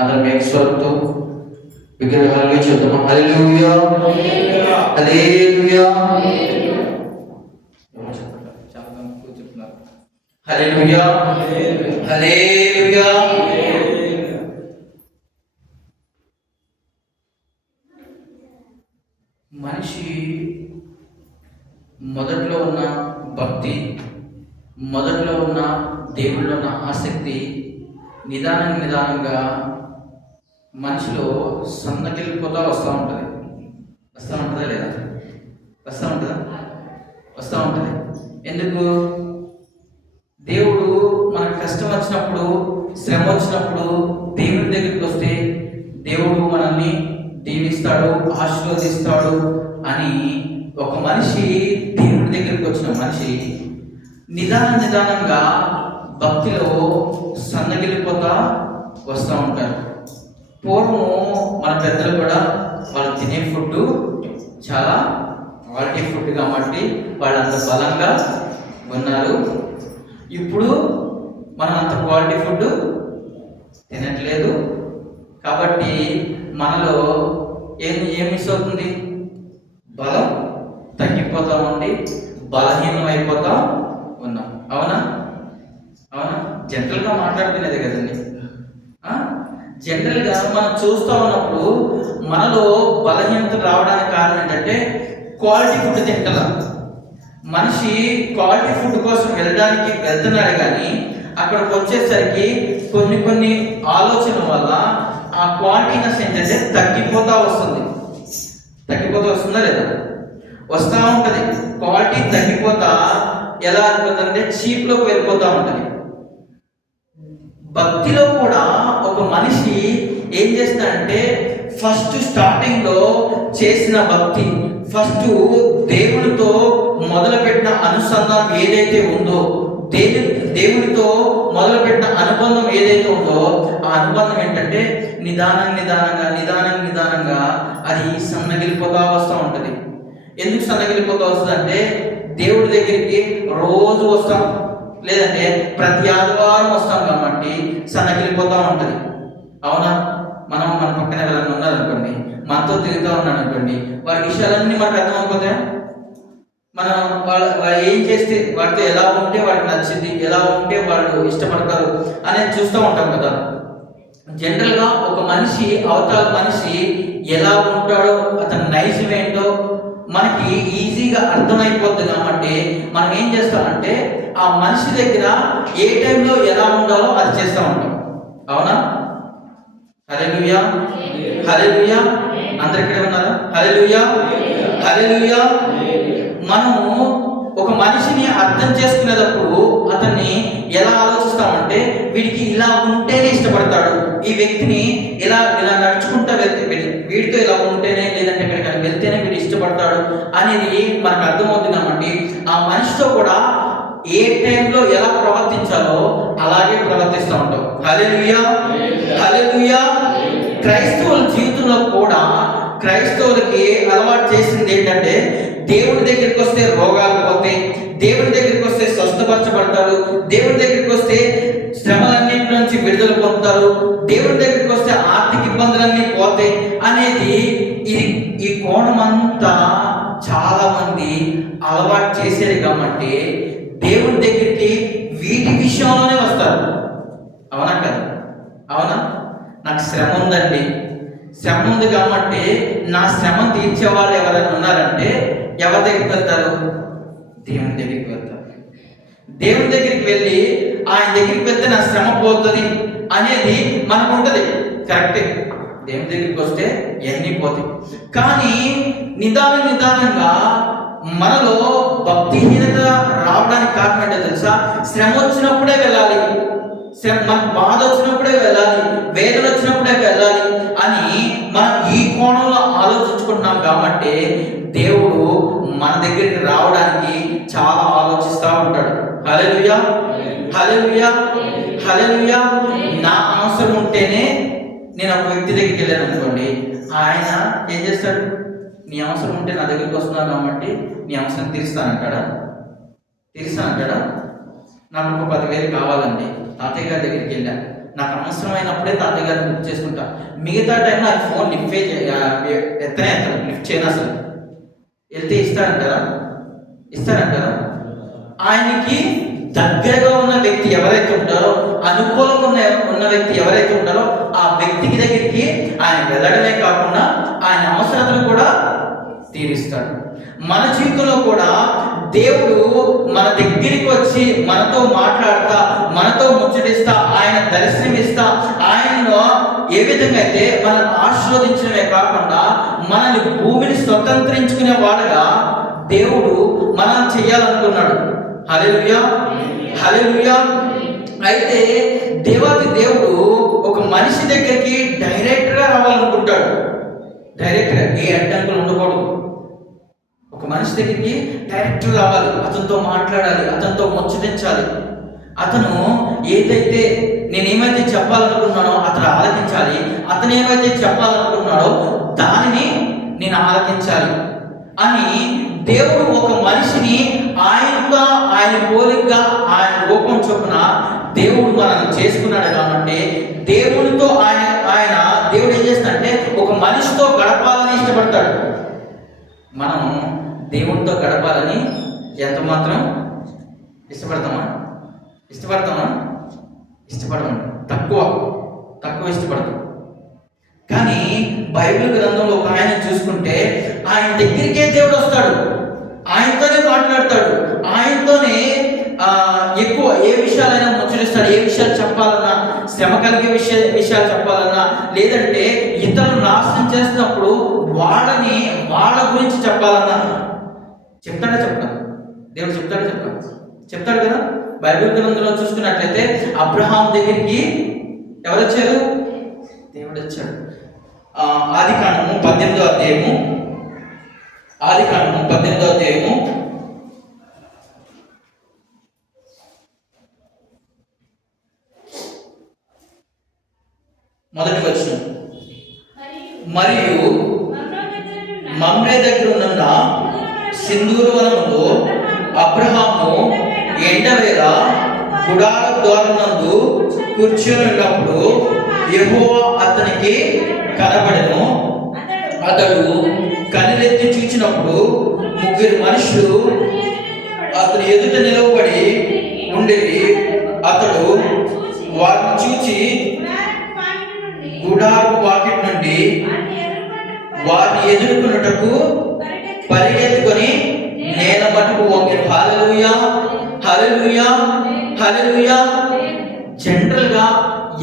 అందరం ఏకస్వరంతో విగ్రహాలు చెప్తాం. హల్లెలూయా హల్లెలూయా హల్లెలూయా హల్లెలూయా. మనిషి మొదట్లో ఉన్న భక్తి, మొదట్లో ఉన్న దేవుళ్ళలో ఉన్న ఆసక్తి నిదానంగా మనిషిలో సన్నగిలిపోతూ వస్తూ ఉంటుంది. వస్తూ ఉంటుందా లేదా? వస్తూ ఉంటుంది. ఎందుకు? దేవుడు మనకు కష్టం వచ్చినప్పుడు, శ్రమ వచ్చినప్పుడు దేవుడి దగ్గరికి వస్తే దేవుడు మనల్ని దీవిస్తాడు, ఆశీర్వదిస్తాడు అని ఒక మనిషి, దేవుడి దగ్గరికి వచ్చిన మనిషి నిదానంగా భక్తిలో సన్నగిలిపోతా వస్తూ ఉంటారు. పూర్వం మన పెద్దలు కూడా వాళ్ళు తినే ఫుడ్ చాలా క్వాలిటీ ఫుడ్ కాబట్టి వాళ్ళు అంత బలంగా ఉన్నారు. ఇప్పుడు మనం అంత క్వాలిటీ ఫుడ్ తినట్లేదు కాబట్టి మనలో ఏం మిస్ అవుతుంది? బలం తగ్గిపోతా ఉండి బలహీనం అయిపోతా ఉన్నాం. అవునా? జనరల్గా మాట్లాడుకునేదే కదండి. జనరల్గా మనం చూస్తూ ఉన్నప్పుడు మనలో బలహీనత రావడానికి కారణం ఏంటంటే క్వాలిటీ ఫుడ్ తింటాల. మనిషి క్వాలిటీ ఫుడ్ కోసం వెళ్తున్నాడు కానీ అక్కడికి వచ్చేసరికి కొన్ని ఆలోచన వల్ల ఆ క్వాలిటీనెస్ ఏంటంటే తగ్గిపోతా వస్తుందా లేదా? వస్తూ ఉంటుంది. క్వాలిటీ తగ్గిపోతా ఎలా అయిపోతుందంటే చీప్లోకి వెళ్ళిపోతూ ఉంటుంది. భక్తిలో కూడా ఒక మనిషి ఏం చేస్తాడంటే ఫస్ట్ స్టార్టింగ్లో చేసిన భక్తి, ఫస్ట్ దేవుడితో మొదలుపెట్టిన అనుసంధానం ఏదైతే ఉందో, దేవుడితో మొదలుపెట్టిన అనుబంధం ఏదైతే ఉందో ఆ అనుబంధం ఏంటంటే నిదానంగా అది సన్నగిలిపోతా వస్తూ ఉంటుంది. ఎందుకు సన్నగిలిపోతా వస్తుంది అంటే దేవుడి దగ్గరికి రోజు వస్తాం, లేదంటే ప్రతి ఆదివారం వస్తాం కాబట్టి సన్నగిలిపోతూ ఉంటుంది. అవునా? మన పక్కన ఎవరైనా ఉన్నారనుకోండి, మనతో తిరుగుతూ ఉన్నాడు అనుకోండి, వారి విషయాలన్నీ మనకు అర్థమైపోతాయి. మనం వాళ్ళు ఏం చేస్తే వాడితో ఎలా ఉంటే వాడికి నచ్చింది, ఎలా ఉంటే వాళ్ళు ఇష్టపడతారు అనేది చూస్తూ ఉంటాం కదా. జనరల్గా ఒక మనిషి అవతల మనిషి ఎలా ఉంటాడో, అతని నైజం ఏంటో మనకి ఈజీగా అర్థమైపోతుంది కాబట్టి మనం ఏం చేస్తామంటే ఆ మనిషి దగ్గర ఏ టైంలో ఎలా ఉండాలో అది చేస్తూ ఉంటాం. అవునా? హల్లెలూయా హల్లెలూయా. అందరు ఇక్కడే ఉన్నారు? హల్లెలూయా. మనము ఒక మనిషిని అర్థం చేసుకునేటప్పుడు అతన్ని ఎలా ఆలోచిస్తామంటే వీడికి ఇలా ఉంటేనే ఇష్టపడతాడు, ఈ వ్యక్తిని ఇలా నడుచుకుంటా వెళ్తే వీడితో ఇలా ఉంటేనే, లేదంటే ఎక్కడికైనా వెళ్తేనే వీడు ఇష్టపడతాడు అనేది మనకు అర్థమవుతుంది. కాబట్టి ఆ మనిషితో కూడా ఏ టైంలో ఎలా ప్రవర్తించాలో అలాగే ప్రవర్తిస్తూ ఉంటాం. హల్లెలూయా. క్రైస్తవుల జీవితంలో కూడా క్రైస్తవులకి అలవాటు చేసింది ఏంటంటే దేవుడి దగ్గరికి వస్తే రోగాలు పోతాయి, దేవుడి దగ్గరికి వస్తే స్వస్థపరచబడతారు, దేవుడి దగ్గరికి వస్తే శ్రమలన్నింటి నుంచి విడుదల పొందుతారు, దేవుడి దగ్గరికి వస్తే ఆర్థిక ఇబ్బందులన్నీ పోతాయి అనేది ఈ కోణం అంతా చాలా మంది అలవాటు చేసేది కాబట్టి దేవుడి దగ్గరికి వీటి విషయంలోనే వస్తారు. అవునా కదా? అవునా? నాకు శ్రమ ఉందండి, శ్రమ ఉంది కాబట్టి నా శ్రమ తీర్చే వాళ్ళు ఎవరైనా ఉన్నారంటే ఎవరి దగ్గరికి వెళ్తారు? దేవుని దగ్గరికి వెళ్తారు. దేవుని దగ్గరికి వెళ్ళి ఆయన దగ్గరికి వెళ్తే నా శ్రమ పోతుంది అనేది మనకు ఉంటుంది. కరెక్టే, దేవుని దగ్గరికి వస్తే ఇవన్నీ పోతాయి. కానీ నిదానంగా మనలో భక్తిహీనత రావడానికి కారణం ఏంటో తెలుసా? శ్రమ వచ్చినప్పుడే వెళ్ళాలి, మనకు బాధ వచ్చినప్పుడే వెళ్ళాలి, వేదన వచ్చినప్పుడే వెళ్ళాలి అని మనం ఈ కోణంలో ఆలోచించుకుంటున్నాం కాబట్టి దేవుడు మన దగ్గరికి రావడానికి చాలా ఆలోచిస్తూ ఉంటాడు. హల్లెలూయా హల్లెలూయా హల్లెలూయా. నా అవసరం ఉంటేనే నేను ఒక వ్యక్తి దగ్గరికి వెళ్ళాను అనుకోండి, ఆయన ఏం చేస్తాడు? నీ అవసరం ఉంటే నా దగ్గరికి వస్తున్నావు కాబట్టి నీ అవసరం తీరుస్తానంటాడా? నాకు ఒక 10,000 కావాలండి, తాతయ్య గారి దగ్గరికి వెళ్ళా, నాకు అవసరమైనప్పుడే తాతయ్య గారిని బుక్ చేసుకుంటా. మిగతా టైంలో ఆయన ఫోన్ ఎత్తనే లిఫ్ట్ చేయను అసలు. వెళ్తే ఇస్తారంటారా? ఆయనకి దగ్గరగా ఉన్న వ్యక్తి ఎవరైతే ఉంటారో, అనుకూలంగా ఉన్న వ్యక్తి ఎవరైతే ఉంటారో ఆ వ్యక్తికి దగ్గరికి ఆయన వెళ్ళడమే కాకుండా ఆయన అవసరతను కూడా తీరుస్తాడు. మన జీవితంలో కూడా దేవుడు మన దగ్గరికి వచ్చి మనతో మాట్లాడతా, మనతో ముచ్చటిస్తా, ఆయన దర్శనమిస్తా, ఆయనను ఏ విధంగా అయితే మనం ఆశీర్వదించడమే కాకుండా మనల్ని భూమిని స్వతంత్రించుకునే వాడుగా దేవుడు మనం చేయాలనుకున్నాడు. హల్లెలూయా, హల్లెలూయా. అయితే దేవాది దేవుడు ఒక మనిషి దగ్గరికి డైరెక్ట్గా రావాలనుకుంటాడు. డైరెక్ట్గా ఏ అడ్డంకులు ఉండకూడదు. ఒక మనిషి దగ్గరికి డైరెక్ట్ రావాలి, అతనితో మాట్లాడాలి, అతనితో ముచ్చటించాలి. అతను ఏదైతే నేనేమైతే చెప్పాలనుకున్నానో అతను ఆలకించాలి, అతను ఏమైతే చెప్పాలనుకున్నాడో దానిని నేను ఆలకించాలి అని దేవుడు ఒక మనిషిని ఆయనగా, ఆయన పోలికగా, ఆయన రూపం చొప్పున దేవుడు మనల్ని చేసుకున్నాడు. కాబట్టి దేవుడితో ఆయన దేవుడు ఏం చేస్తాడంటే ఒక మనిషితో గడపాలని ఇష్టపడతాడు. మనం దేవుడితో గడపాలని ఎంత మాత్రం ఇష్టపడతామా? ఇష్టపడము. తక్కువ ఇష్టపడతాం. కానీ బైబిల్ గ్రంథంలో ఒక ఆయన చూసుకుంటే ఆయన దగ్గరికే దేవుడు వస్తాడు, ఆయనతోనే మాట్లాడతాడు, ఆయనతోనే ఎక్కువ ఏ విషయాలైనా ముచ్చరిస్తాడు. ఏ విషయాలు చెప్పాలన్నా, శ్రమ కలిగే విషయాలు చెప్పాలన్నా, లేదంటే ఇతరులు నాశనం చేసినప్పుడు వాళ్ళ గురించి చెప్పాలన్నా చెప్తాడా? దేవుడు చెప్తాడు కదా. బైబిల్ గ్రంథంలో చూసుకున్నట్లయితే అబ్రహాం దగ్గరికి ఎవరు వచ్చారు? దేవుడు వచ్చాడు. ఆదికాండము 18వ అధ్యాయము మొదటి వచనం. మరియు మమ్రే దగ్గర ఉన్న సింధూర వనములో అబ్రహాము ఎండవేళ గుడార ద్వారమునందు కూర్చొని ఉన్నప్పుడు యెహోవా అతనికి కనబడెను. అతడు కనులెత్తి చూచినప్పుడు ముగ్గురు మనుషులు అతని ఎదుట నిలవబడి ఉండేది. అతడు వారిని చూచి గుడారు వాకిటి నుండి వారిని ఎదుర్కొనుటకు పరిగెత్తుకొని నేల మటుకు వంగెను. హల్లెలూయా, హల్లెలూయా, హల్లెలూయా. జనరల్ గా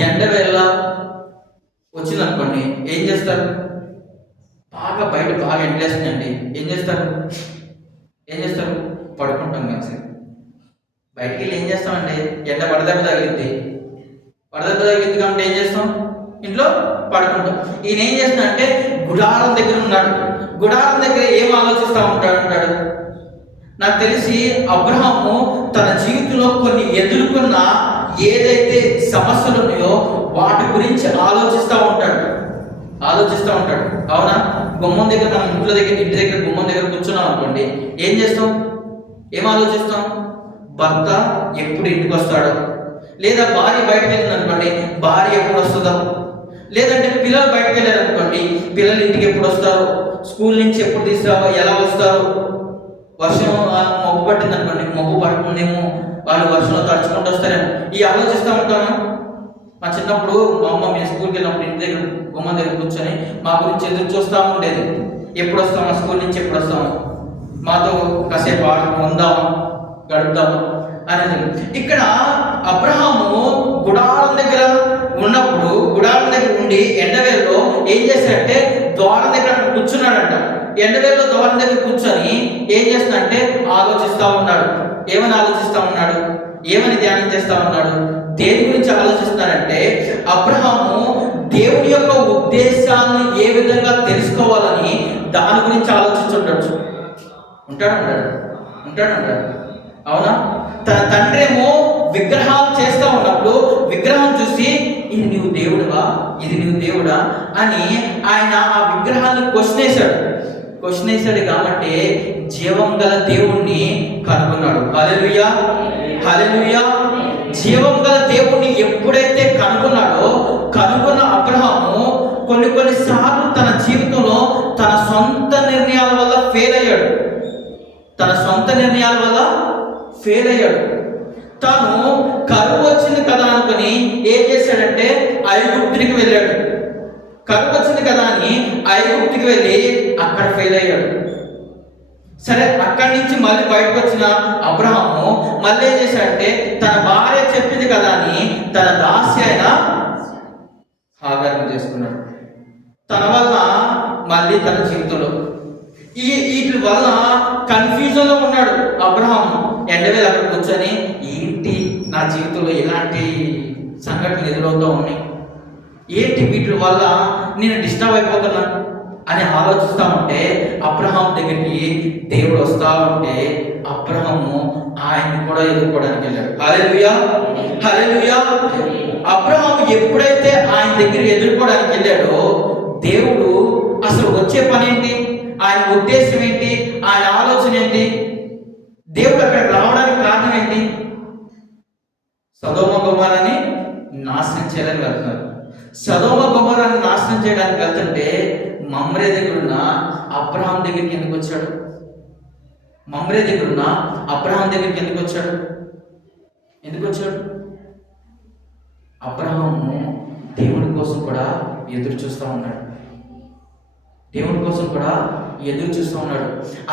ఎండవేళ వచ్చిందనుకోండి, ఏం చేస్తారు? బయట బాగా ఎండలేస్తుందండి, ఏం చేస్తారు? పడుకుంటాం. కలిసి బయటికి వెళ్ళి ఏం చేస్తామండి? ఎండ వడదెబ్బ తగిలింది కాబట్టి ఏం చేస్తాం? ఇంట్లో పడుకుంటాం. ఈయన ఏం చేస్తున్నాడంటే గుడారం దగ్గర ఉన్నాడు. గుడారం దగ్గర ఏం ఆలోచిస్తూ ఉంటాడు? నాకు తెలిసి అబ్రహాము తన జీవితంలో కొన్ని ఎదుర్కొన్న ఏదైతే సమస్యలు ఉన్నాయో వాటి గురించి ఆలోచిస్తూ ఉంటాడు. అవునా? గుమ్మం దగ్గర, మనం ఇంటి దగ్గర గుమ్మం దగ్గర కూర్చున్నాం అనుకోండి, ఏం చేస్తాం? ఏం ఆలోచిస్తాం? భర్త ఎప్పుడు ఇంటికి వస్తాడో, లేదా భార్య బయటకు వెళ్ళింది అనుకోండి, భార్య ఎప్పుడు వస్తుందో, లేదంటే పిల్లలు బయటకు వెళ్ళారు అనుకోండి, పిల్లలు ఇంటికి ఎప్పుడు వస్తారు, స్కూల్ నుంచి ఎప్పుడు తీసుకురావో, ఎలా వస్తారు, వర్షం మబ్బు పట్టింది అనుకోండి, మబ్బు పడుతుందేమో, వాళ్ళు వర్షంలో తడుచుకుంటూ వస్తారేమో, ఈ ఆలోచిస్తూ ఉంటాము. మా చిన్నప్పుడు మా అమ్మ మేము స్కూల్కి వెళ్ళినప్పుడు ఇంటి దగ్గర గుమ్మం దగ్గర కూర్చొని మా గురించి ఎదురు చూస్తూ ఉండేది. ఎప్పుడు వస్తామా, స్కూల్ నుంచి ఎప్పుడు వస్తాము, మాతో కాసేపు ఉందాము, గడుపుతాము అనేది. ఇక్కడ అబ్రహాము గుడారం దగ్గర ఉన్నప్పుడు, గుడారం దగ్గర ఉండి ఎండవేళలో ఏం చేశాడంటే ద్వారం దగ్గర కూర్చున్నాడంట. ఎండవేళలో ద్వారం దగ్గర కూర్చొని ఏం చేస్తున్నాడంటే ఆలోచిస్తూ ఉన్నాడు. ఏమని ఆలోచిస్తూ ఉన్నాడు? ఏమని ధ్యానం చేస్తూ ఉన్నాడు? దేని గురించి ఆలోచిస్తున్నాడంటే అబ్రహాము దేవుడి యొక్క ఉద్దేశాన్ని ఏ విధంగా తెలుసుకోవాలని దాని గురించి ఆలోచించుండొచ్చు. ఉంటాడు. అవునా? తన తండ్రి ఏమో విగ్రహాలు చేస్తూ ఉన్నప్పుడు విగ్రహం చూసి ఇది నీవు దేవుడా అని ఆయన ఆ విగ్రహాన్ని క్వశ్చన్ వేశాడు. కాబట్టి జీవం గల దేవుణ్ణి కనుగొన్నాడు. హల్లెలూయా, హల్లెలూయా. జీవం గల దేవుణ్ణి ఎప్పుడైతే కనుగొన్న అబ్రహాము కొన్ని సార్లు తన జీవితంలో తన సొంత నిర్ణయాల వల్ల ఫెయిల్ అయ్యాడు. తాను కరువు వచ్చింది కదా అనుకుని ఏం చేశాడంటే ఐగుప్తునికి వెళ్ళాడు. కరువు వచ్చింది కదా అని ఐగుప్తుకి వెళ్ళి అక్కడ ఫెయిల్ అయ్యాడు. సరే, అక్కడి నుంచి మళ్ళీ బయటకు వచ్చిన అబ్రహాము మళ్ళీ ఏం చేశాడంటే తన భార్య చెప్పింది కదా అని తన దాసి అయిన హాగరుని చేసుకున్నాడు. తన వల్ల మళ్ళీ తన జీవితంలో వీటి వల్ల కన్ఫ్యూజన్లో ఉన్నాడు అబ్రహాము. ఎండవేళ అక్కడ కూర్చొని ఏంటి నా జీవితంలో ఇలాంటి సంఘటనలు ఎదురవుతూ ఉన్నాయి, ఏంటి వీటి వల్ల నేను డిస్టర్బ్ అయిపోతున్నాను అని ఆలోచిస్తూ ఉంటే అబ్రహాం దగ్గరికి దేవుడు వస్తూ ఉంటే అబ్రహాము ఆయన్ని కూడా ఎదుర్కోవడానికి వెళ్ళాడు. హల్లెలూయా, హల్లెలూయా. అబ్రహాము ఎప్పుడైతే ఆయన దగ్గర ఎదుర్కోవడానికి వెళ్ళాడో దేవుడు అసలు వచ్చే పని ఏంటి, ఆయన ఉద్దేశం ఏంటి, ఆయన ఆలోచన ఏంటి, దేవుడు అక్కడ రావడానికి కారణం ఏంటి? సొదొమ గొమొర్రాని నాశనం చేయాలని వెళ్తున్నారు. సొదొమ గొమొర్రాని నాశనం చేయడానికి వెళ్తుంటే మమ్రే దగ్గరున్న అబ్రహాం దగ్గరికి ఎందుకు వచ్చాడు? ఎందుకు వచ్చాడు? అబ్రహాము దేవుడి కోసం కూడా ఎదురు చూస్తూ ఉన్నాడు.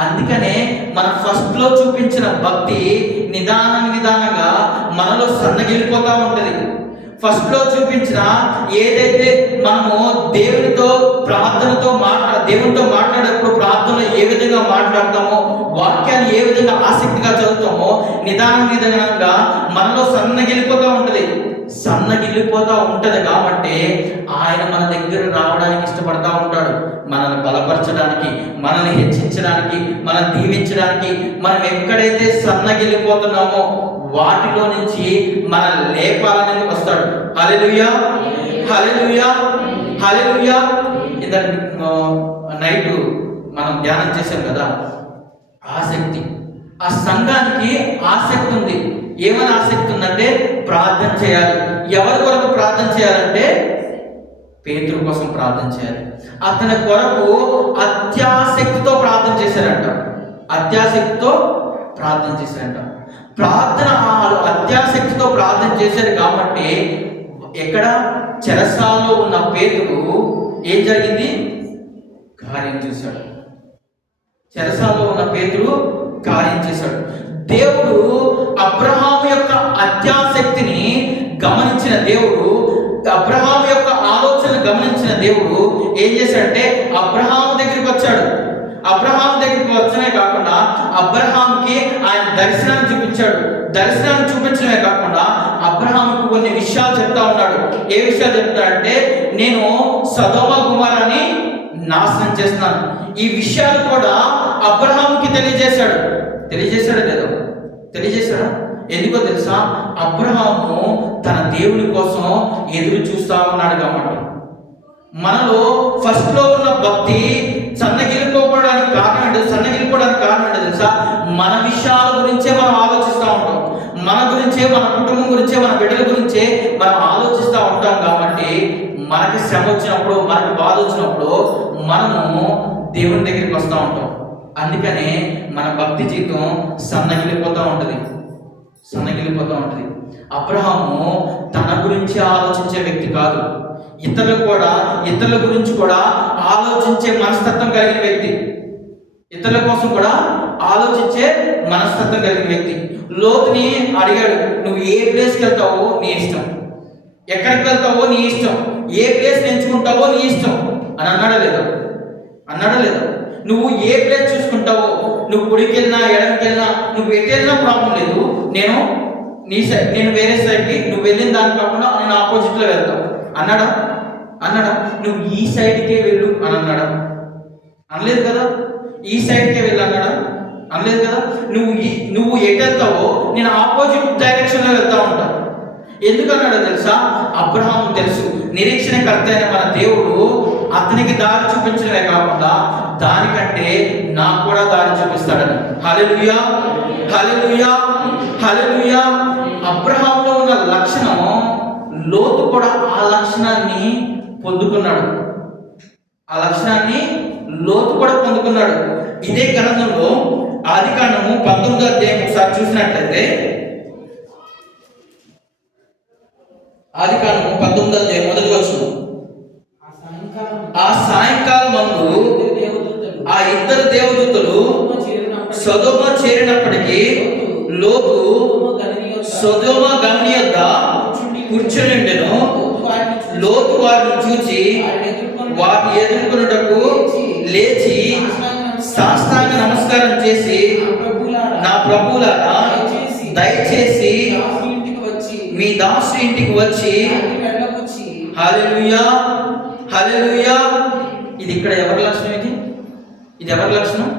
అందుకనే మన ఫస్ట్లో చూపించిన భక్తి నిదానంగా మనలో సన్నగిలిపోతూ ఉంటుంది. ఫస్ట్లో చూపించిన ఏదైతే మనము దేవునితో మాట్లాడేప్పుడు ప్రార్థనలో ఏ విధంగా మాట్లాడతామో, వాక్యాన్ని ఏ విధంగా ఆసక్తిగా చదువుతామో నిదానంగా మనలో సన్నగిలిపోతూ ఉంటది కాబట్టి ఆయన మన దగ్గర రావడానికి ఇష్టపడతా ఉంటాడు. మనల్ని బలపరచడానికి, మనల్ని హెచ్చించడానికి, మనల్ని దీవించడానికి. మనం ఎక్కడైతే సన్నగిలిపోతున్నామో వాటిలో నుంచి మన లేపాలని వస్తాడు. హల్లెలూయా, హల్లెలూయా, హల్లెలూయా. ఇందాక నైట్ మనం ధ్యానం చేశాం కదా, ఆసక్తి. ఆ సంఘానికి ఆసక్తి ఉంది. ఏమైనా ఆసక్తి ఉందంటే ప్రార్థన చేయాలి. ఎవరి కొరకు ప్రార్థన చేయాలంటే పేతురు కోసం ప్రార్థన చేయాలి. అతని కొరకు అత్యాసక్తితో ప్రార్థన చేశారంట. అత్యాసక్తితో ప్రార్థన చేశారు కాబట్టి ఎక్కడ చెరసాలలో ఉన్న పేతురు ఏం జరిగింది? కార్యం చేశాడు. దేవుడు అబ్రహాము యొక్క అత్యాసక్తిని గమనించిన దేవుడు, అబ్రహాము యొక్క ఆలోచన గమనించిన దేవుడు ఏం చేశాడంటే అబ్రహాము దగ్గరికి వచ్చాడు. అబ్రహాం దగ్గరికి వచ్చనే కాకుండా అబ్రహాంకి ఆయన దర్శనాన్ని చూపించాడు. దర్శనాన్ని చూపించడమే కాకుండా అబ్రహాంకు కొన్ని విషయాలు చెప్తా ఉన్నాడు. ఏ విషయాలు చెప్తాడంటే, నేను సొదొమ గొమొర్రాని నాశనం చేస్తున్నాను. ఈ విషయాలు కూడా అబ్రహాంకి తెలియజేశాడా? ఎందుకో తెలుసా? అబ్రహాము తన దేవుని కోసం ఎదురు చూస్తా ఉన్నాడు కాబట్టి. మనలో ఫస్ట్లో ఉన్న భక్తి సన్నగిలిపోవడానికి కారణం ఏంటో తెలుసా? మన విషయాల గురించే మనం ఆలోచిస్తూ ఉంటాం. మన గురించే, మన కుటుంబం గురించే, మన బిడ్డల గురించే మనం ఆలోచిస్తూ ఉంటాం కాబట్టి మనకి శ్రమ వచ్చినప్పుడు, మనకి బాధ వచ్చినప్పుడు మనము దేవుని దగ్గరికి వస్తూ ఉంటాం. అందుకనే మన భక్తి జీవితం సన్నగిలిపోతూ ఉంటుంది. అబ్రహాము తన గురించి ఆలోచించే వ్యక్తి కాదు, ఇతరుల గురించి కూడా ఆలోచించే మనస్తత్వం కలిగిన వ్యక్తి. ఇతరుల కోసం కూడా ఆలోచించే మనస్తత్వం కలిగిన వ్యక్తి. లోతుని అడిగాడు, నువ్వు ఏ ప్లేస్కి వెళ్తావో నీ ఇష్టం, ఎక్కడికి వెళ్తావో నీ ఇష్టం, ఏ ప్లేస్ ఎంచుకుంటావో నీ ఇష్టం అని అన్నాడా లేదా? నువ్వు ఏ ప్లేస్ చూసుకుంటావో, నువ్వు కుడికి వెళ్ళినా ఎడమికి వెళ్ళినా, నువ్వు ఎటు వెళ్ళినా ప్రాబ్లం లేదు. నేను వేరే సైడ్కి, నువ్వు వెళ్ళిన దాని కాకుండా నేను ఆపోజిట్లో వెళ్తాను అన్నాడా? నువ్వు ఈ సైడ్కే వెళ్ళు అని అన్నాడా? అనలేదు కదా. ఈ సైడ్కే వెళ్ళు అన్నాడా? అనలేదు కదా. నువ్వు ఎటు వెళ్తావో నేను ఆపోజిట్ డైరెక్షన్లో వెళ్తా ఉంటాను. ఎందుకన్నాడో తెలుసా? అబ్రహాం తెలుసు, నిరీక్షణకర్త అయిన మన దేవుడు అతనికి దారి చూపించడమే కాకుండా దానికంటే నాకు కూడా దారి చూపిస్తాడని. హల్లెలూయా, హల్లెలూయా, హల్లెలూయా. అబ్రహాంలో ఉన్న లక్షణం లోతు కూడా ఆ లక్షణాన్ని పొందుకున్నాడు. ఆ లక్షణాన్ని లోతు కూడా పొందుకున్నాడు. ఇదే గ్రంథంలో ఆదికాండము 19వ అధ్యాయం ఒకసారి చూసినట్లయితే, ఆదికాండము 19వ అధ్యాయం మొదటి వచనం, ఆ సాయంకాలం మందు ఆ ఇద్దరు దేవదూతలు సొదొమ చేరినప్పటికీ లోతు సొదొమ గమని యొద్ద కూర్చొని ఉండెను. లోతు వారిని చూచి వారిని ఎదుర్కొనుటకు లేచి సాష్టాంగ నమస్కారం చేసి, నా ప్రభువులారా, దయచేసి మీ దాసు ఇంటికి వచ్చి హల్లెలూయా హల్లెలూయా. ఇది ఇక్కడ ఎవరి లక్షణం? ఇది ఎవరి లక్షణం?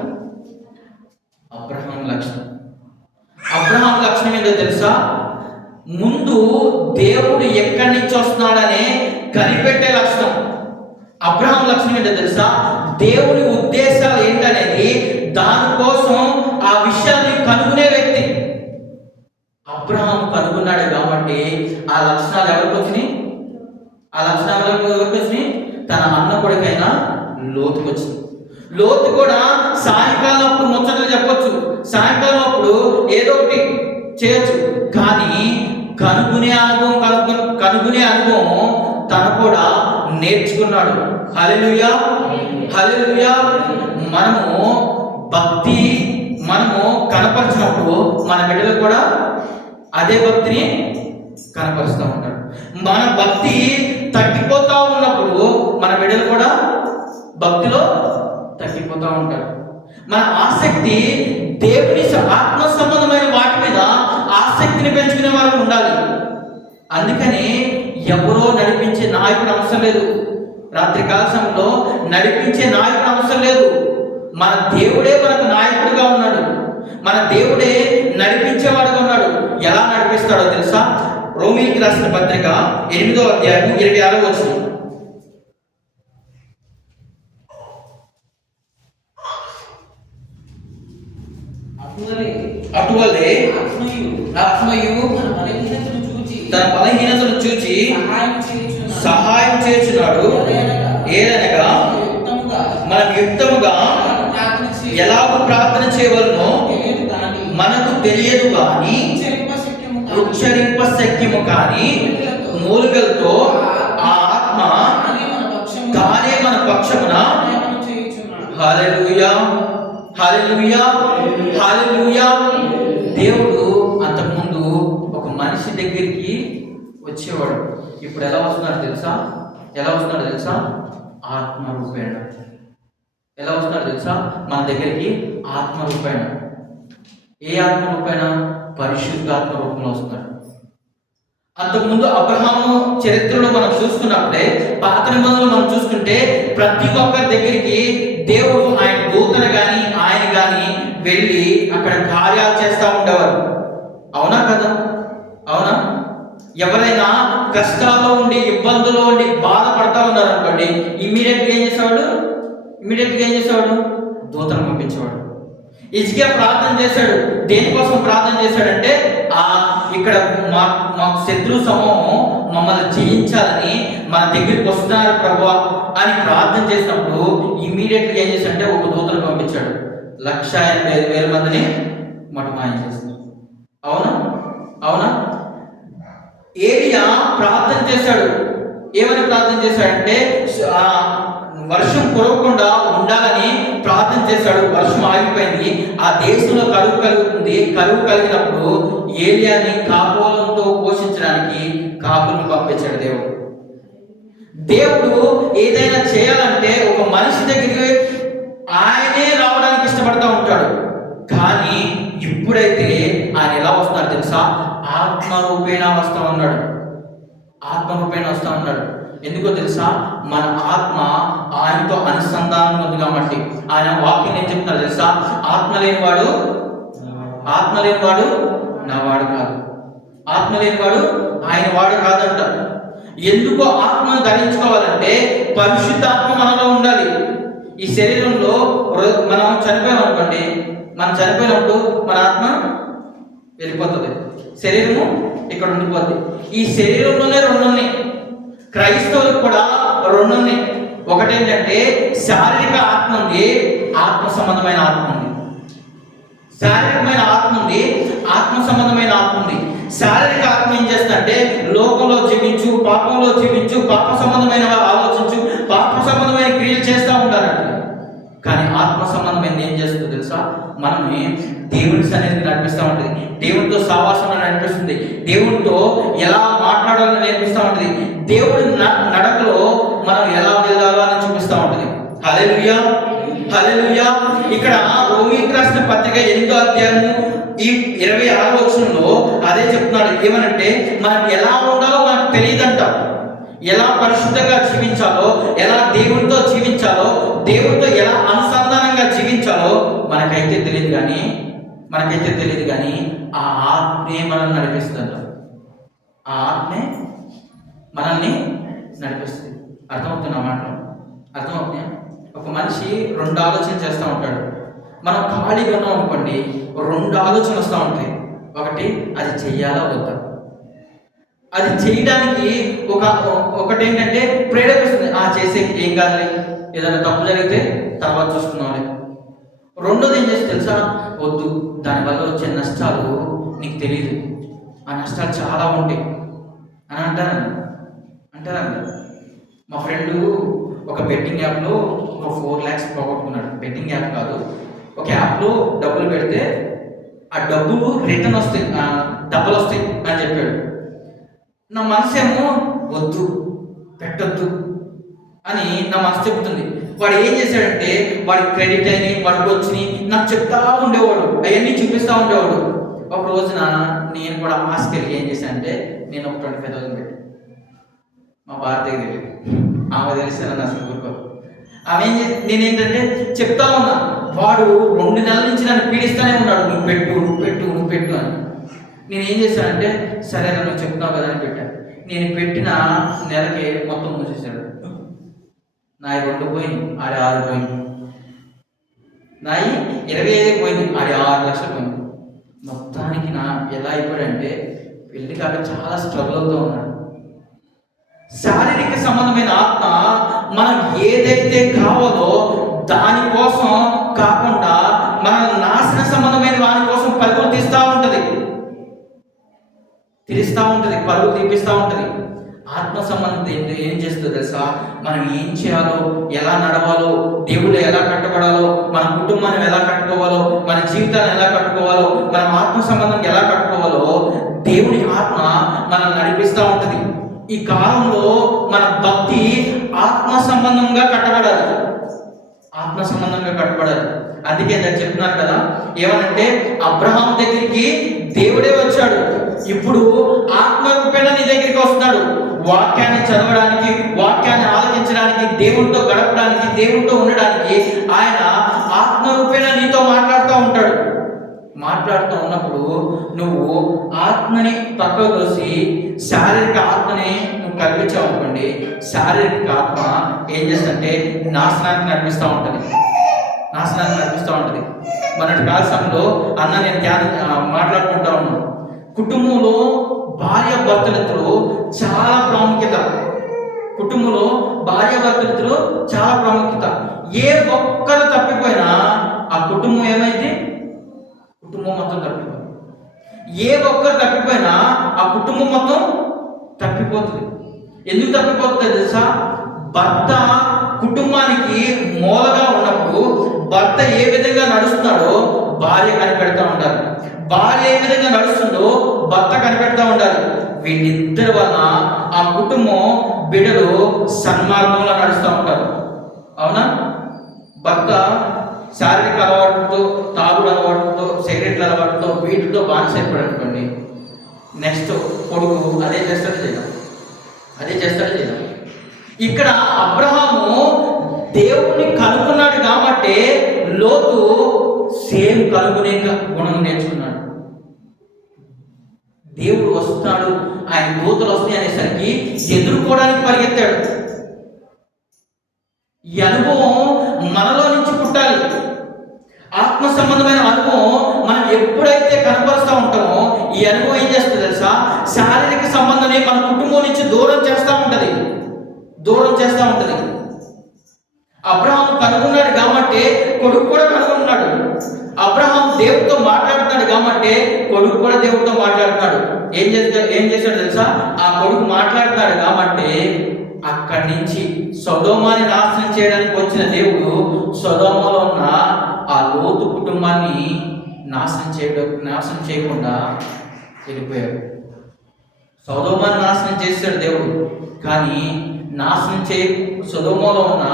అబ్రహాం లక్షణం. అబ్రహాం లక్షణం ఏంటో తెలుసా? ముందు దేవుడు ఎక్కడి నుంచి వస్తున్నాడనే కనిపెట్టే లక్షణం. అబ్రహాం లక్షణం ఏంటో తెలుసా? దేవుని ఉద్దేశాలు ఏంటనేది దానికోసం ఆ విషయాన్ని కనుగొనే వ్యక్తి. అబ్రహాం కనుగొన్నాడు కాబట్టి ఆ లక్షణాలు ఎవరికి వచ్చినాయి? ఆ లక్షణాలు ఎవరికి వచ్చినాయి? తన అన్న కొడుకైన లోతుకు వచ్చింది. లోతు కూడా సాయంకాలం అప్పుడు ముచ్చట్లు చెప్పొచ్చు, సాయంకాలం అప్పుడు ఏదో ఒకటి చేయొచ్చు, కానీ కనుగొనే అనుభవం తను కూడా నేర్చుకున్నాడు. హల్లెలూయా హల్లెలూయా. మనము కనపరిచినప్పుడు మన బిడ్డలు కూడా అదే భక్తిని కనపరుస్తూ ఉంటాడు. మన భక్తి తగ్గిపోతూ ఉన్నప్పుడు మన బిడ్డలు కూడా భక్తిలో తగ్గిపోతూ ఉంటారు. మన ఆసక్తి దేవుని ఆత్మ సంబంధమైన వాటి మీద ఆసక్తిని పెంచుకునే వారు ఉండాలి. అందుకని ఎవరో నడిపించే నాయకుడు అవసరం లేదు. రాత్రి కాల సమయంలో నడిపించే నాయకుడు అవసరం లేదు. మన దేవుడే మనకు నాయకుడిగా ఉన్నాడు. మన దేవుడే నడిపించేవాడుగా ఉన్నాడు. ఎలా నడిపిస్తాడో తెలుసా? రోమీయులకు రాసిన పత్రిక 8వ అధ్యాయం 26వ వచనం, అటువలే ఆత్మయు తన బలహీనతను చూచి సహాయం చేస్తున్నాడు. ఏదనగా మనం యుక్తముగా ఎలాగో ప్రార్థన చేయవలనో మనకు తెలియదు కానీ ఉచ్చరింప శక్యము కానీ మూలికలతో ఆ ఆత్మ తానే మన పక్షమున హల్లెలూయా హల్లెలూయా హల్లెలూయా. దేవుడు అంతకుముందు ఒక మనిషి దగ్గరికి వచ్చేవాడు. ఇప్పుడు ఎలా వస్తున్నాడు తెలుసా? ఆత్మరూపేణ. ఎలా వస్తున్నాడు తెలుసా? మన దగ్గరికి ఆత్మరూపేణ. ఏ ఆత్మరూపేణ? పరిశుద్ధాత్మ రూపంలో వస్తున్నాడు. అంతకుముందు అబ్రహాము చరిత్రలో మనం చూసుకున్నప్పుడే, పాత నిబంధనలు మనం చూసుకుంటే ప్రతి ఒక్కరి దగ్గరికి దేవుడు ఆయన దూతను కానీ ఆయన కానీ వెళ్ళి అక్కడ కార్యాలు చేస్తూ ఉండేవారు. అవునా కదా? అవునా? ఎవరైనా కష్టాల్లో ఉండి ఇబ్బందుల్లో ఉండి బాధపడతా ఉన్నారు అనుకోండి, ఇమ్మీడియట్గా ఏం చేసేవాడు? దూతను పంపించేవాడు. హిజ్కియా ప్రార్థన చేశాడు. దేనికోసం ప్రార్థన చేశాడంటే, ఇక్కడ మాకు శత్రు సమూహం మమ్మల్ని జయించాలని మన దగ్గరికి వస్తున్నారు ప్రభువా అని ప్రార్థన చేసినప్పుడు ఇమ్మీడియట్గా ఏం చేశాడంటే ఒక దూతను పంపించాడు. 185,000 మందిని మటుమాయం చేస్తారు. అవునా? ఏలియా ప్రార్థన చేశాడు. ఏమని ప్రార్థన చేశాడంటే వర్షం కురవకుండా ఉండాలని ప్రార్థన చేశాడు. వర్షం ఆగిపోయింది. ఆ దేశంలో కరువు కలిగినప్పుడు ఏలియాని కాపోలంతో పోషించడానికి కాపులను పంపించాడు దేవుడు ఏదైనా చేయాలంటే ఒక మనిషి దగ్గరికి ఆయనే రావడానికి ఇష్టపడతా ఉంటాడు. కానీ ఇప్పుడైతే ఆయన ఎలా వస్తున్నారు తెలుసా? ఆత్మరూపేణ వస్తా ఉన్నాడు. ఎందుకో తెలుసా? మన ఆత్మ ఆయనతో అనుసంధానం ఉంది కాబట్టి. ఆయన వాక్యం ఏం చెప్తున్నారు తెలుసా? ఆత్మ లేనివాడు నావాడు కాదు. ఆత్మ లేనివాడు ఆయన వాడు కాదంట. ఎందుకో ఆత్మను ధరించుకోవాలంటే పరిశుద్ధాత్మ మనలో ఉండాలి. ఈ శరీరంలో మనం చనిపోయాం అనుకోండి, మనం చనిపోయినప్పుడు మన ఆత్మ వెళ్ళిపోతుంది, శరీరము ఇక్కడ ఉండిపోద్ది. ఈ శరీరంలోనే రెండు ఉన్నాయి. క్రైస్తవులకు కూడా రెండు ఉన్నాయి. ఒకటేంటంటే శారీరక ఆత్మ ఉంది, ఆత్మ సంబంధమైన ఆత్మ ఉంది. శారీరకమైన ఆత్మ ఉంది, ఆత్మ సంబంధమైన ఆత్మ ఉంది. శారీరక ఆత్మ ఏం చేస్తుందంటే లోకంలో జీవించు, పాపంలో జీవించు, పాప సంబంధమైన ఆలోచించు, పాప సంబంధమైన క్రియలు చేస్తూ ఉంటారంట. కానీ ఆత్మ సంబంధమైనది ఏం చేస్తుందో తెలుసా? మనమే దేవుని సన్నిధికి నడిపిస్తూ ఉంటుంది, దేవునితో సావాసంలో నడిపిస్తుంది, దేవునితో ఎలా మాట్లాడాలో నేర్పిస్తూ ఉంటుంది, దేవుడి నడకలో మనం ఎలా వెళ్ళాలో అని చూపిస్తూ ఉంటుంది. హల్లెలూయా, హల్లెలూయా. ఇక్కడ రోమీయులకు రాసిన పత్రిక 8వ అధ్యాయము ఈ 26వ వచనంలో అదే చెప్తున్నాడు. ఏమనంటే మనం ఎలా ఉండాలో మనకు తెలియదంట. ఎలా పరిశుద్ధంగా జీవించాలో, ఎలా దేవుడితో జీవించాలో, దేవుడితో ఎలా అనుసంధానంగా జీవించాలో మనకైతే తెలియదు కానీ ఆ ఆత్మే మనల్ని నడిపిస్తుందంట. ఆ ఆత్మే మనల్ని నడిపిస్తుంది. అర్థమవుతున్న మాటలు? అర్థమవుతున్నాయా? ఒక మనిషి రెండు ఆలోచనలు చేస్తూ ఉంటాడు. మనం ఖాళీగా ఉన్నాం అనుకోండి, రెండు ఆలోచనలు వస్తూ ఉంటాయి. ఒకటి, అది చెయ్యాలా వద్దా. అది చేయడానికి ఒకటి ఏంటంటే ప్రేరేపిస్తుంది, చేసే ఏం కాదులే, ఏదైనా తప్పు జరిగితే తర్వాత చూసుకున్నాంలే. రెండోది ఏం చేస్తే తెలుసా? వద్దు, దానివల్ల వచ్చే నష్టాలు నీకు తెలియదు, ఆ నష్టాలు చాలా ఉంటాయి అని అంటారండి. మా ఫ్రెండు ఒక బెట్టింగ్ యాప్లో ఒక 4 lakhs పోగొట్టుకున్నాడు. బెట్టింగ్ యాప్ కాదు, ఒక యాప్లో డబ్బులు పెడితే ఆ డబ్బులు రిటర్న్ వస్తాయి, డబ్బులు వస్తాయి అని చెప్పాడు. నా మనసు ఏమో వద్దు, పెట్టొద్దు అని నా మనసు చెప్తుంది. వాడు ఏం చేశాడంటే వాడి క్రెడిట్ అని వాడికి వచ్చి నాకు చెప్తా ఉండేవాడు, అవన్నీ చూపిస్తూ ఉండేవాడు. ఒక రోజున నేను కూడా ఆశకెళ్ళి ఏం చేశానంటే నేను ఒక 25,000 పెట్టి, మా భారతీయ తెలియదు, ఆమె తెలిస్తే నన్ను అసలు ఊరుకో. నేనేంటంటే చెప్తా ఉన్నా, వాడు 2 నెలల నుంచి నన్ను పీడిస్తానే ఉన్నాడు, నువ్వు పెట్టు అని. నేనేం చేశానంటే సరే నన్ను చెప్తావు కదా అని పెట్టాను. నేను పెట్టిన నెలకి మొత్తం మూసేశాడు. నాయి 2 పోయింది, ఆడి 6 పోయింది. నాయి 25 పోయింది, ఆడి 6 లక్షలు పోయింది. మొత్తానికి ఎలా అయిపోయాడంటే పెళ్లి కాక చాలా స్ట్రగుల్ అవుతూ ఉన్నాడు. శారీరక సంబంధమైన ఆత్మ మనం ఏదైతే కావాలో దానికోసం కాకుండా మన నాశన సంబంధమైన వాని కోసం పరుగులు తీస్తూ ఉంటుంది, పరుగులు తీపిస్తూ ఉంటుంది. ఆత్మ సంబంధం ఏం చేస్తుందో తెలుసా? మనం ఏం చేయాలో, ఎలా నడవాలో, దేవుడు ఎలా కట్టబడాలో, మన కుటుంబాన్ని ఎలా కట్టుకోవాలో, మన జీవితాన్ని ఎలా కట్టుకోవాలో, మన ఆత్మ సంబంధం ఎలా కట్టుకోవాలో దేవుడి ఆత్మ మనం నడిపిస్తూ ఉంటుంది. ఈ కాలంలో మన భక్తి ఆత్మ సంబంధంగా కట్టబడాలి. అందుకే నేను చెప్తున్నాను కదా, ఏమనంటే అబ్రహాం దగ్గరికి దేవుడే వచ్చాడు, ఇప్పుడు ఆత్మరూపేణ నీ దగ్గరికి వస్తున్నాడు. వాక్యాన్ని చదవడానికి, వాక్యాన్ని ఆలోచించడానికి, దేవుడితో గడపడానికి, దేవుడితో ఉండడానికి ఆయన ఆత్మరూపేణ నీతో మాట్లాడుతూ ఉంటాడు. మాట్లాడుతూ ఉన్నప్పుడు నువ్వు ఆత్మని పక్కకు తోసి శారీరక ఆత్మని నువ్వు కల్పించావు అనుకోండి, శారీరక ఆత్మ ఏం చేస్తుందంటే నాశనానికి నడిపిస్తూ ఉంటుంది. మొన్నటి కాల సమయంలో అన్న నేను మాట్లాడుకుంటా ఉన్నాను. కుటుంబంలో భార్య భర్తలిద్దరూ చాలా ప్రాముఖ్యత. ఏ ఒక్కరు తప్పిపోయినా ఆ కుటుంబం ఏమైంది? కుటుంబం మొత్తం తప్పిపోయింది. ఏ ఒక్కరు తప్పిపోయినా ఆ కుటుంబం మొత్తం తప్పిపోతుంది. ఎందుకు తప్పిపోతుంది తెలుసా? భర్త కుటుంబానికి మూలగా ఉన్నప్పుడు భర్త ఏ విధంగా నడుస్తున్నాడో భార్య కనిపెడతా ఉండాలి, భార్య ఏ విధంగా నడుస్తుందో భర్త కనిపెడతా ఉండాలి. వీళ్ళిద్దరి వలన ఆ కుటుంబం బిడ్డలు సన్మార్గంలో నడుస్తూ ఉంటారు. అవునా? భర్త శారీరక అలవాటుతో, తాగుడు అలవాటుతో, సిగరెట్ల అలవాటుతో, వీటితో బానిస అయిపోయాడు అనుకోండి, నెక్స్ట్ కొడుకు అదే చేస్తాడు చేయడం. ఇక్కడ అబ్రహాము దేవుణ్ణి కనుక్కున్నాడు కాబట్టి లోతు సేమ్ కనుక్కునే గుణం నేర్చుకున్నాడు. దేవుడు వస్తున్నాడు, ఆయన దూతలు వస్తాయి అనేసరికి ఎదుర్కోవడానికి పరిగెత్తాడు. ఈ అనుభవం మనలో నుంచి పుట్టాలి. ఆత్మ ఆత్మ సంబంధమైన అనుభవం మనం ఎప్పుడైతే కనపరుస్తూ ఉంటామో ఈ అనుభవం ఏం చేస్తుంది తెలుసా? శారీరక సంబంధమే మన కుటుంబం నుంచి దూరం చేస్తూ ఉంటుంది. అబ్రహాం కనుగొన్నాడు కాబట్టి కొడుకు కూడా కనుగొన్నాడు. అబ్రహాం దేవుడితో మాట్లాడుతున్నాడు కాబట్టి కొడుకు కూడా దేవుడితో మాట్లాడుతున్నాడు. ఏం చేశాడు తెలుసా? ఆ కొడుకు మాట్లాడుతున్నాడు కాబట్టి అక్కడి నుంచి సొదొమని నాశనం చేయడానికి వచ్చిన దేవుడు సొదొమలో ఉన్న ఆ లోతు కుటుంబాన్ని నాశనం చేయకుండా వెళ్ళిపోయాడు. సొదొమని నాశనం చేశాడు దేవుడు, కానీ సొదొమలో ఉన్న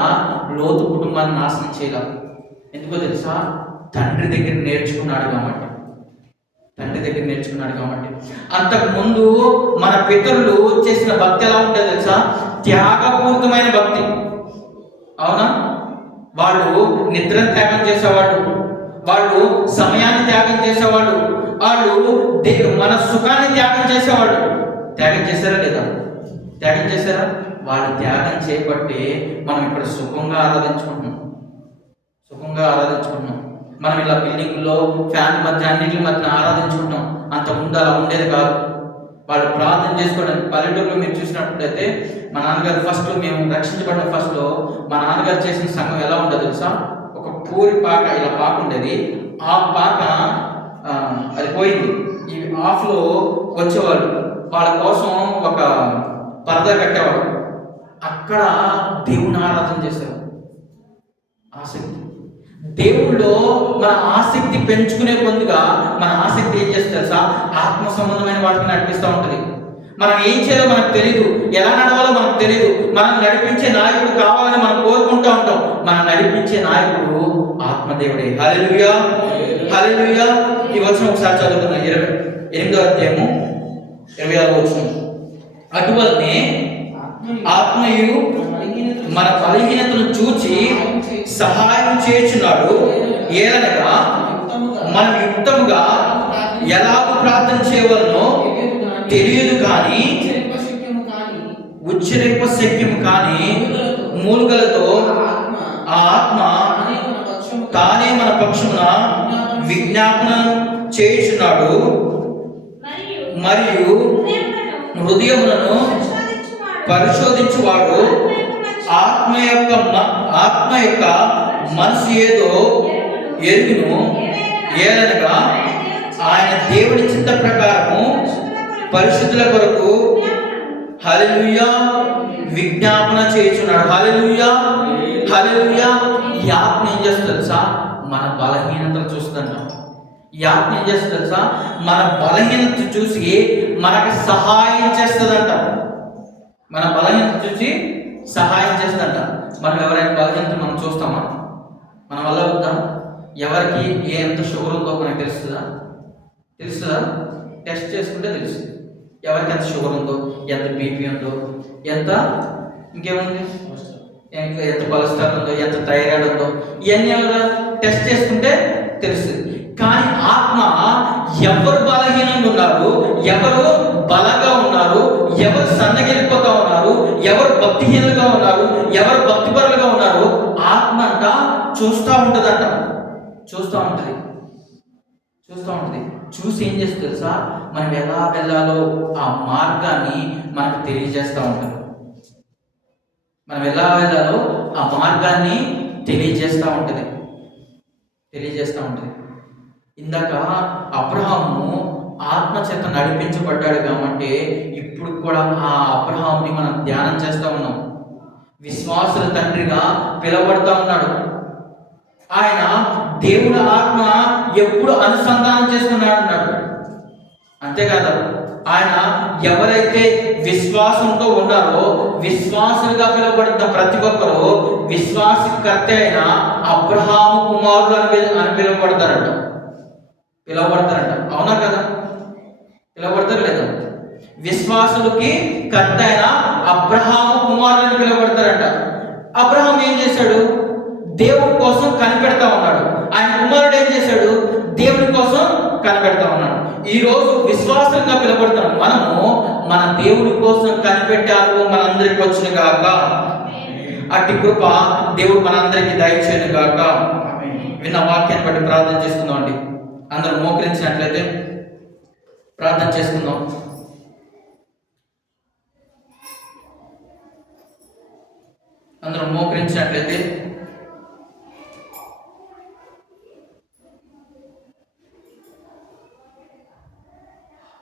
లోతు కుటుంబాన్ని నాశనం చేయలేదు. ఎందుకో తెలుసా? తండ్రి దగ్గర నేర్చుకున్నాడు కాబట్టి. అంతకుముందు మన పితరులు చేసిన భక్తి ఎలా ఉంటుంది తెలుసా? త్యాగపూరితమైన భక్తి. అవునా? వాళ్ళు నిద్రను త్యాగం చేసేవాళ్ళు, వాళ్ళు సమయాన్ని త్యాగం చేసేవాళ్ళు, వాళ్ళు మన సుఖాన్ని త్యాగం చేసేవాళ్ళు. త్యాగం చేశారా లేదా? త్యాగం చేశారా? వాళ్ళు త్యాగం చేయబట్టి మనం ఇక్కడ సుఖంగా ఆరాధించుకుంటున్నాం. మనం ఇలా బిల్డింగ్లో ఫ్యాన్ మధ్య అన్నింటి మధ్య ఆరాధించుకుంటాం. అంతకుముందు అలా ఉండేది కాదు. వాళ్ళు ప్రార్థన చేసుకోవడానికి పల్లెటూరులో మీరు చూసినట్లయితే మా నాన్నగారు మేము రక్షించబడిన ఫస్ట్లో మా నాన్నగారు చేసిన సంఘం ఎలా ఉండదు తెలుసా? ఒక పూరి పాక ఇలా పాక ఉండేది. ఆ పాక అది పోయింది. ఈ ఆఫ్లో వచ్చేవాళ్ళు వాళ్ళ కోసం ఒక పరదా కట్టేవాడు. అక్కడ దేవుని ఆరాధన చేసేవారు. ఆసక్తి దేవుళ్ళో మన ఆసక్తి పెంచుకునే కొద్దిగా మన ఆసక్తి ఏం చేస్తుంది తెలుసా? ఆత్మ సంబంధమైన వాటిని నడిపిస్తూ ఉంటుంది. మనం ఏం చేయాలో మనకు తెలియదు, ఎలా నడవాలో మనకు తెలియదు. మనం నడిపించే నాయకుడు కావాలని మనం కోరుకుంటూ ఉంటాం. మనం నడిపించే నాయకుడు ఆత్మదేవుడే. హల్లెలూయా, హల్లెలూయా. ఈ వచనం ఒకసారి చదువుకున్నాం. 28వ అధ్యాయము 26వ వచనం. అటువలనే ఆత్మయు మన బలహీనతను చూచి సహాయం చేయుచున్నాడు. ఏలనగా మనం యుక్తముగా ఎలాగ ప్రార్థన చేయవలనో తెలియదు, కానీ ఉచ్చరింప శక్యము కానీ మూలుగలతో ఆ ఆత్మ తానే మన పక్షమున విజ్ఞాపన చేయుచున్నాడు. మరియు హృదయములను పరిశోధించువాడు ఆత్మ యొక్క మనసు ఏదో ఎరుగును. ఏలనగా ఆయన దేవుడి చిత్త ప్రకారము పరిశుద్ధుల కొరకు హల్లెలూయా విజ్ఞాపన చేయుచున్నాడు. హల్లెలూయా, హల్లెలూయా. ఈ ఆత్మ ఏం చేస్తుంది తెలుసా? మన బలహీనతలు చూస్తుందంట. ఈ ఆత్మ ఏం చేస్తుంది తెలుసా? మన బలహీనత చూసి మనకు సహాయం చేస్తుందంట. మన బలహీనత చూసి సహాయం చేస్తుందంట. మనం ఎవరైనా బలహీనత మనం చూస్తామా? మన వల్ల వద్దాం. ఎవరికి ఎంత షుగర్ ఉందో మనకు తెలుస్తుందా? టెస్ట్ చేసుకుంటే తెలుస్తుంది. ఎవరికి ఎంత షుగర్ ఉందో, ఎంత బీపీ ఉందో, ఇంకేముంది, ఎంత కొలెస్ట్రాల్ ఉందో, ఎంత థైరాయిడ్ ఉందో, ఇవన్నీ ఎవరు టెస్ట్ చేసుకుంటే తెలుస్తుంది. కానీ ఆత్మ ఎవరు బలహీనంగా ఉన్నారు, ఎవరు బలంగా ఉన్నారు, ఎవరు సన్నగిలిపోతా ఉన్నారు, ఎవరు భక్తిహీనులుగా ఉన్నారు, ఎవరు భక్తిపరులుగా ఉన్నారు, ఆత్మ అంట చూస్తూ ఉంటుంది. చూసి ఏం చేస్తుంది తెలుసా? మనం ఎలా వెళ్ళాలో ఆ మార్గాన్ని మనకు తెలియజేస్తూ ఉంటుంది. ఇందాక అబ్రహాము ఆత్మ చేత నడిపించబడ్డాడు కాబట్టి ఇప్పుడు కూడా ఆ అబ్రహాముని మనం ధ్యానం చేస్తూ ఉన్నాం. విశ్వాసుల తండ్రిగా పిలువబడతా ఉన్నాడు. ఆయన దేవుడు ఆత్మ ఎప్పుడు అనుసంధానం చేసుకున్నాడు అన్నాడు. అంతేకాదు, ఆయన ఎవరైతే విశ్వాసంతో ఉన్నారో విశ్వాసులుగా పిలువబడుతున్న ప్రతి ఒక్కరూ విశ్వాసకర్త అయిన అబ్రహాము కుమారుడు అని పిలువబడతారంట. అవునా కదా? పిలువబడతారు లేదా? విశ్వాసులకి కర్త అయిన అబ్రహాము కుమారుడు అని పిలువబడతారంట. అబ్రహాం ఏం చేశాడు? దేవుడి కోసం కనిపెడతా ఉన్నాడు. ఆయన కుమారుడు ఏం చేశాడు? దేవుడి కోసం కనిపెడతా ఉన్నాడు. ఈరోజు విశ్వాసంగా పిలువబడుతున్నాం. మనము మన దేవుడి కోసం కనిపెట్టారు మనందరికి వచ్చిన గాక. అట్టి కృప దేవుడు మనందరికి దయచేయను గాక. విన్న వాక్యాన్ని బట్టి ప్రార్థన చేసుకుందాం అండి. అందరూ మోకరించినట్లయితే ప్రార్థన చేసుకుందాం. అందరూ మోకరించినట్లయితే